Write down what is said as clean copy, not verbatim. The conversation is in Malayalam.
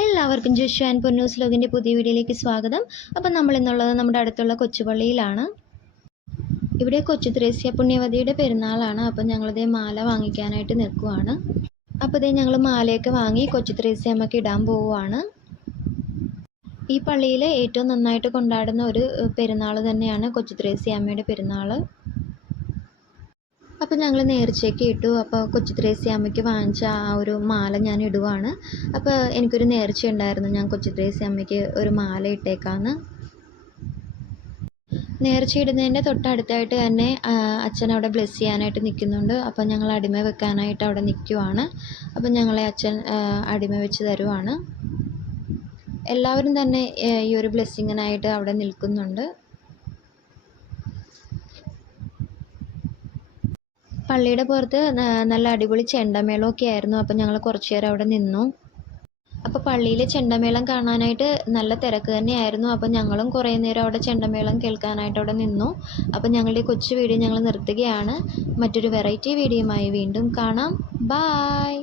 എല്ലാവർക്കും ജോഷു ആൻഡ് പൊന്നൂസ് വ്ലോഗിൻ്റെ പുതിയ വീഡിയോയിലേക്ക് സ്വാഗതം. അപ്പോൾ നമ്മൾ ഇന്നുള്ളത് നമ്മുടെ അടുത്തുള്ള കൊച്ചുപള്ളിയിലാണ്. ഇവിടെ കൊച്ചു ത്രേസ്യ പുണ്യവതിയുടെ പെരുന്നാളാണ്. അപ്പോൾ ഞങ്ങളിതേ മാല വാങ്ങിക്കാനായിട്ട് നിൽക്കുവാണ്. അപ്പോൾ ഇതേ ഞങ്ങൾ മാലയൊക്കെ വാങ്ങി കൊച്ചു ത്രേസ്യ അമ്മയ്ക്ക് ഇടാൻ പോവുകയാണ്. ഈ പള്ളിയിൽ ഏറ്റവും നന്നായിട്ട് കൊണ്ടാടുന്ന ഒരു പെരുന്നാൾ തന്നെയാണ് കൊച്ചു ത്രേസ്യ അമ്മയുടെ പെരുന്നാൾ. അപ്പോൾ ഞങ്ങൾ നേർച്ചയൊക്കെ ഇട്ടു. അപ്പോൾ കൊച്ചു ത്രേസ്യ അമ്മയ്ക്ക് വാങ്ങിച്ച ആ ഒരു മാല ഞാൻ ഇടുവാണ്. അപ്പോൾ എനിക്കൊരു നേർച്ച ഉണ്ടായിരുന്നു, ഞാൻ കൊച്ചു ത്രേസ്യ അമ്മയ്ക്ക് ഒരു മാല ഇട്ടേക്കാന്ന്. നേർച്ച ഇടുന്നതിൻ്റെ തൊട്ടടുത്തായിട്ട് തന്നെ അച്ഛൻ അവിടെ ബ്ലെസ് ചെയ്യാനായിട്ട് നിൽക്കുന്നുണ്ട്. അപ്പോൾ ഞങ്ങൾ അടിമ വെക്കാനായിട്ട് അവിടെ നിൽക്കുവാണ്. അപ്പോൾ ഞങ്ങളെ അച്ഛൻ അടിമ വെച്ച് തരുവാണ്. എല്ലാവരും തന്നെ ഈ ഒരു ബ്ലെസ്സിങ്ങിനായിട്ട് അവിടെ നിൽക്കുന്നുണ്ട്. പള്ളിയുടെ പുറത്ത് നല്ല അടിപൊളി ചെണ്ടമേളമൊക്കെ ആയിരുന്നു. അപ്പം ഞങ്ങൾ കുറച്ച് നേരം അവിടെ നിന്നു. അപ്പോൾ പള്ളിയിലെ ചെണ്ടമേളം കാണാനായിട്ട് നല്ല തിരക്ക് തന്നെയായിരുന്നു. അപ്പം ഞങ്ങളും കുറേ നേരം അവിടെ ചെണ്ടമേളം കേൾക്കാനായിട്ട് അവിടെ നിന്നു. അപ്പം ഞങ്ങളുടെ കൊച്ചു വീഡിയോ ഞങ്ങൾ നിർത്തുകയാണ്. മറ്റൊരു വെറൈറ്റി വീഡിയോയുമായി വീണ്ടും കാണാം. ബായ്.